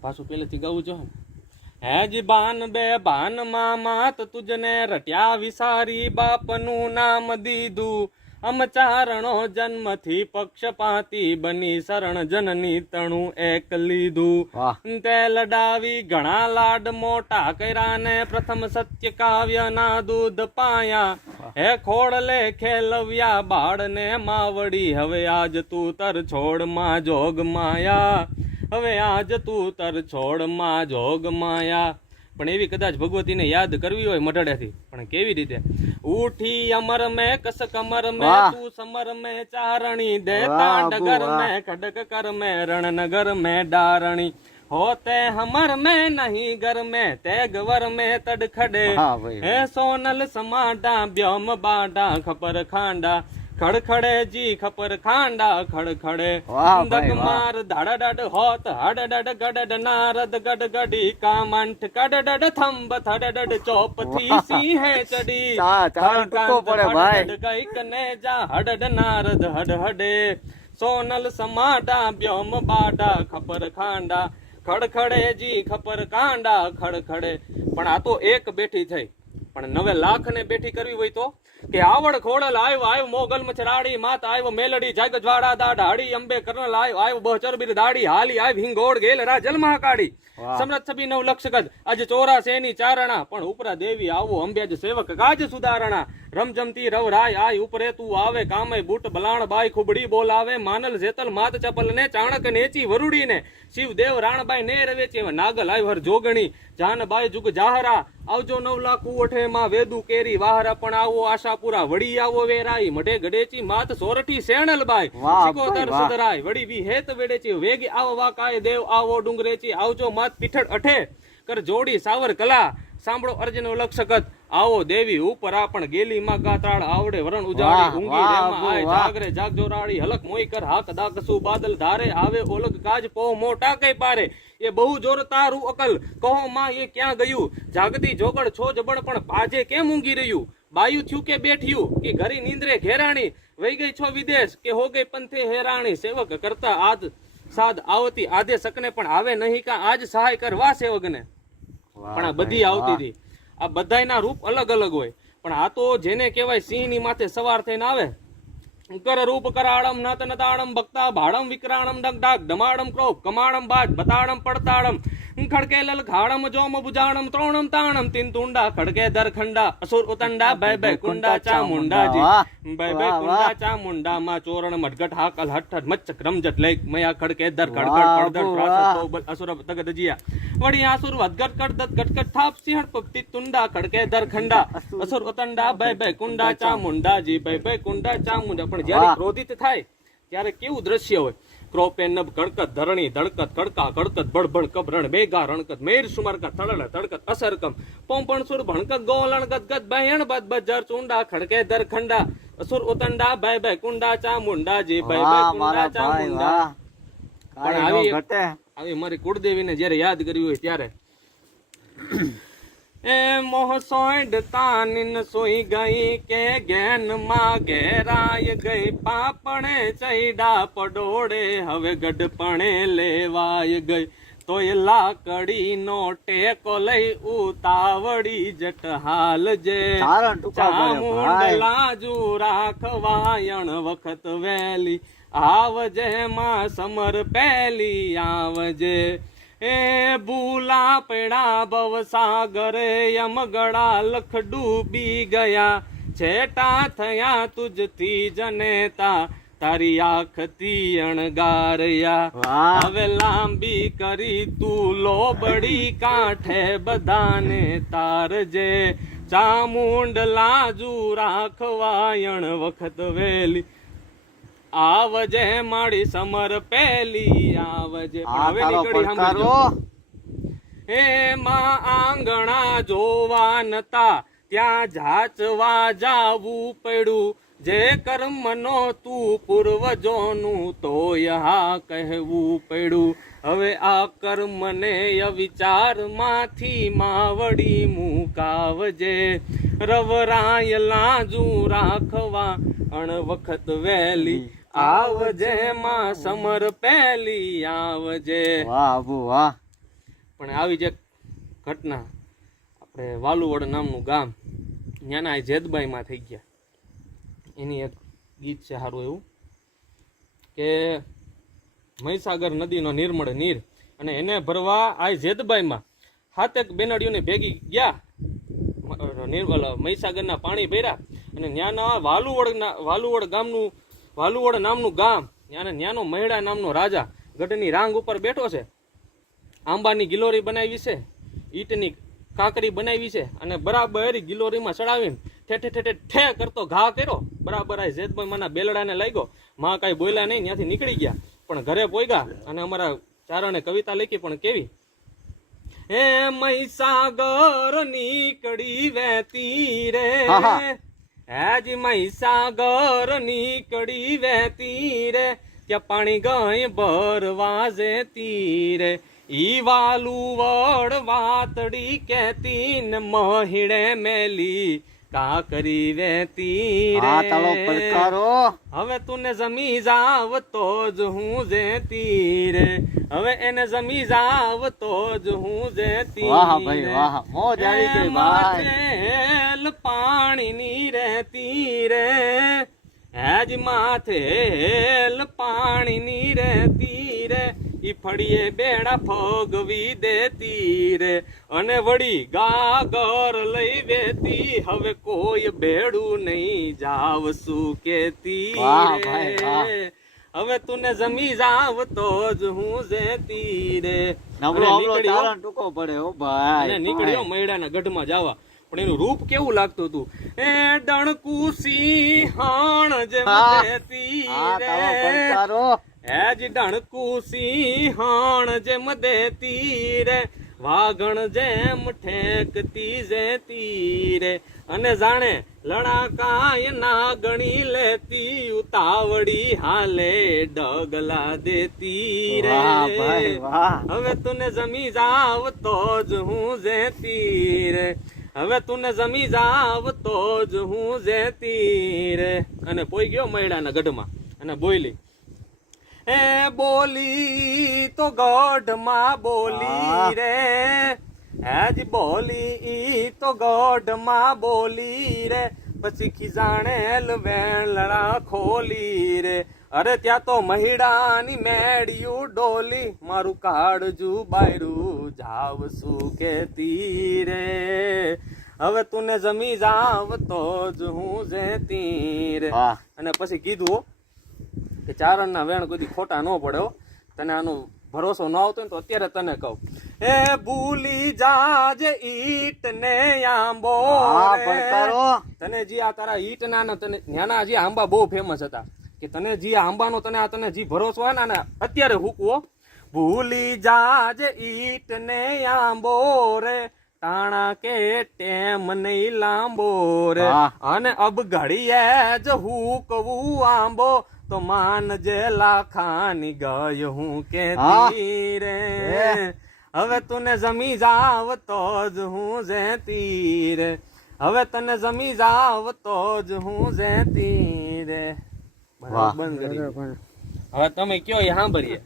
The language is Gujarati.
પાછું પેલેથી ગાવું જો હેજ બાન બે બાન માત તુજને રટ્યા વિસારી બાપનું નામ દીધું અમચારણો જન્મથી પક્ષપાતી બની શરણ જનની તણું એક લીધું તે લડાવી ઘણા લાડ મોટા કર્યા ને પ્રથમ સત્ય કાવ્ય ના દૂધ પાયા હે ખોડલે ખેલવ્યા બાળને માવડી હવે આજ તું તર છોડ માં જોગ માયા હવે આજ તું તર છોડ માં જોગ માયા પણ એવી કદાચ ભગવતીને યાદ કરવી હોય મઢડેથી પણ કેવી રીતે ઉઠી અમર મેં કસ કમર મેં તું સમર મેં ચારણી દેતા ડગર મેં ખડક કર મેં રણનગર મેં ડારણી होते हमर में नहीं घर में ते गवर में तड़खड़े है सोनल समाडा ब्योम बाडा खपर खांडा खड़खड़े जी खपर खांडा खड़खड़े दग मार धड़ डड होत हड डड गड नारद गड गडी कामंठ कड डड थंब थड डड चौप थी सी है चढ़ी गई कने जा हड नारद हड हडे सोनल समाडा ब्योम बाडा खपर खांडा खड़खड़े जी खपर कांडा खड़खड़े पण आ तो एक बेठी थई पण 9 लाख ने बेठी करवी होय तो કે આવડ ખોડલ આવ્યો મોગલ મચરાડી માત આવ્યો મેલડી જગજવાડા દાઢાડી અંબે કર્નલ આવ્યો બહચરબીર દાડી હાલી આવ હિંગોળ ગેલ રાજલ મહાકાળી સમરથ છબી 9 લક્ષ ગજ અજ 84 ચારણા પણ ઉપરા દેવી આવો અંબેજ સેવક કાજ સુધારણા રમજમતી રવ રાય આય ઉપરે તું આવે કામે બૂટ બલાણ બાઈ ખુબડી બોલાવે માનલ જેતલ માત ચપલ ને ચાણક નેચી વરુડી ને શિવદેવ રાણબાઈ ને રવેચી નાગલ આય હર જોગણી જાનબાઈ જુગ જાહરા આવજો 9 લાખ ઉઠે માં વેદુ કેરી વાહરા પણ આવો આશાપુરા વડી આવો વેરાઈ મઢે ગડેચી માત સોરઠી શેણલબાઈ સિકોતર સુધરાય વડી વી હેત વેડેચી વેગી આવો વાકાય દેવ આવો ડુંગરેચી આવજો માત પીઠડ અઠે કર જોડી સાવર કલા સાંભળો અર્જનો લક્ષકત આવો દેવી ઉપર પણ ગેલી માં ગાતાળ આવડે વરણ ઉજાડી ઊંઘી રેમાં આય જાગરે જાગ જોરાડી હલક મોઈ કર હાક દાકસુ બાદલ ધારે આવે ઓલગ કાજ પો મોટા કઈ પારે એ બહુ જોર તારું અકલ કહો માં એ ક્યાં ગયું જાગતી જોગડ છો જબણ પણ પાજે કેમ ઊંઘી રહ્યું બાયું થયું કે બેઠ્યું કે ઘરી નીંદરે ઘેરાણી વહી ગઈ છો વિદેશ કે હો ગઈ પંથે હેરાણી સેવક કરતા આજ સાદ આવતી આધે શકને પણ આવે નહીં કા આજ સહાય કરવા સેવકને પણ આ બધી આવતી હતી આ બધાયના રૂપ અલગ અલગ હોય પણ આ તો જેને કહેવાય સિંહ ની માથે સવાર થઈને આવે કર રૂપ કરાળમ નત નતાળમ ભક્તા ભાડમ વિકરાણમ ડગ ડાગ ડમાડમ ક્રોપ કમાડમ બાજ બતાડમ પડતાડમ ખડકે લલ ઘાડમ જોમ બુજાણમ ત્રોણમ તાણમ તીન તુંડા ખડકે દર ખંડા અસુર ઉતંડા ભય ભય કુંડા ચામુંડાજી ભય ભય કુંડા ચામુંડા માં ચોરણ મટગટ હાકલ હઠ મચ્ચક રમજટ લઈ મયા ખડકે દર ખડકડ પડદર પ્રાસત અસુર તગદ જીયા વડી આસુર વધગટ કડદત ગટકટ થાપ સિંહણ પક્તિ તુંડા ખડકે દર ખંડા અસુર ઉતંડા ભય ભય કુંડા ચામુંડાજી ભય ભય કુંડા ચામુંડા પણ જ્યારે ક્રોધિત થાય ત્યારે કેવું દ્રશ્ય હોય ક્રોપે નબ કડકત ધરણી ધડકત કડકા કડકત બળબળ કબરણ બેગા રણકત મેર સુમરકત થળળ તડકત અસરકમ પોંપણ સુર ભણકત ગોલણ ગદગદ બહેણ બદ બજર ચુંડા ખડકે દર ખંડા અસુર ઉતંડા ભય ભય કુંડા ચામુંડા જી ભય ભય કુંડા ચામુંડા પણ આવી મારી કુળદેવીને જ્યારે યાદ કરવી હોય ત્યારે એ મોહ સોઈડ તાનિન સોઈ ગઈ કે ગેન માં ઘેરાય ગઈ પાપણે ચૈડા પડોડે હવે ગઢપણે લેવાય ગઈ તોય લાકડી નો ટેકો લઈ ઉતાવળી જટ હાલ જે ચામુંડલા જુ રાખવાયણ વખત વેલી આવજે માં સમર પહેલી આવજે એ ભૂલા પડા ભવ સાગરે યમગડા લખ ડૂબી ગયા છેટા થયા તુજથી જનેતા તારી આંખથી અણગારયા હવે લાંબી કરી તું લોબડી કાંઠે બધાને તારજે ચામુંડલા જુ રાખવાયણ વખત વેલી આવજે માડી સમર પહેલી આવજે હવે નીકળી સાંભળજો હે માં આંગણા જોવા નતા ત્યાં જાચવા જાવું પડ્યું જે કર્મનો તું પૂર્વજોનું તોય હા કહેવું પડ્યું હવે આ કર્મને વિચાર માંથી માવડી મુકાવજે રવરાય લાજુ રાખવા અણ વખત વેલી આવજે માં સમર પહેલી આવજે. વાહ આબુ વાહ. પણ આવી જે ઘટના આપણે વાલુવડ નામનું ગામ ત્યાંના જેદબાઈમાં થઈ ગયા. એની એક ગીત છે સારું એવું કે મહીસાગર નદીનો નિર્મળ નીર અને એને ભરવા આ જેદબાઈમાં 7 બેનડીઓને ભેગી ગયા. મહીસાગરના પાણી ભર્યા અને ત્યાંના વાલુવડ નામનું ગામ ત્યાંનો મહેડા નામનો રાજા ગઢની રાંગ ઉપર બેઠો છે. આંબાની ગિલોરી બનાવી છે, ઈટની કાંકરી બનાવી છે અને બરાબર ગિલોરીમાં ચડાવીને ઠે ઠે ઠે કરતો ઘા કર્યો. બરાબર આ જેદભાઈ માના બેલડાને લાગ્યો. માં કાંઈ બોલ્યા નહીં, ત્યાંથી નીકળી ગયા. પણ ઘરે પોગ્યા અને અમારા ચારણે કવિતા લખી પણ કેવી, હે મહીસાગર નીકળી વહેતી રે, હેજ મહીસાગર નીકળી વહેતી રે, ત્યાં પાણી ગઈ ભરવા જતી રે, ઈ વાલુવડ વાતડી કહેતી ને મહીડે મેલી કાકરી વહેતી રે. હવે તુને જમી જાવ તો જ હું જેતી રે, હવે એને જમી જાવ તો જ હું જેતી રે. માથેલ પાણીની રહેતી રે, હેજ માથેલ પાણીની રહેતી રે, ઈ ફળીએ બેડા ફગવી દેતી રે, અને વળી ગાગર લઈ વેતી, હવે કોઈ બેડું નહીં જાવ શું કેતી રે, હવે તુને જમી જાવ તો જ હું જેતી રે. નીકળ્યો મૈડાના ગઢમાં જવા. પણ એનું રૂપ કેવું લાગતું હતું, એ ડણકું સિંહણ જેમ દેતી રે, હેજ ડણકું સિંહણ જેમ દેતી રે, વાગણ જેમ ઠેકતી જેતી રે, અને જાણે લડાકાય ના ગણી લેતી, ઉતાવળી હાલે ડગલા દેતી રે. હવે તુને જમી જાવ તો જ હું જેતી રે, હવે તુને જમી જાવ તો જ હું જેતી રે. અને પોઈ ગયો મૈડાના ગઢમાં અને બોલી, એ બોલી તો ગઢમાં બોલી રે, હેજ બોલી તો ગઢમાં બોલી રે, પછી ખીજાણેલ વેલડા ખોલી રે, અરે ત્યાં તો મહીડાની મેડિયું ડોલી, મારું કાળજુ બાયરું જાવ શું કેતી રે, હવે તુને જમી જાવ તો જ હું જેતી રે. અને પછી કીધું કે ચારણના વેણ કોઈ ખોટા ન પડે. તને આનો ભરોસો ન આવતો ને તો અત્યારે તને કહું, એ ભૂલી જાજે ઈટ ને આંબો, તને જે આ તારા ઈટ ના તને નાના જે આંબા બહુ ફેમસ હતા, કે તને જે આંબાનો તને જે ભરોસો હોય ને અત્યારે હુકવો, ભૂલી જાજે ઈટ ને આંબો રે, તાણા કે ટેમ નહીં લાંબો રે, અને અબ ઘડીએ જ હુકવું આંબો, તો માન જે લાખાની ગય હું કેતી રે, હવે તુને જમી જાવ તો જ હું જેતી રે, હવે તને જમી જાવ તો જ હું જેતી રે. બંધ કરી. હવે તમે કયો એ સાંભળીએ.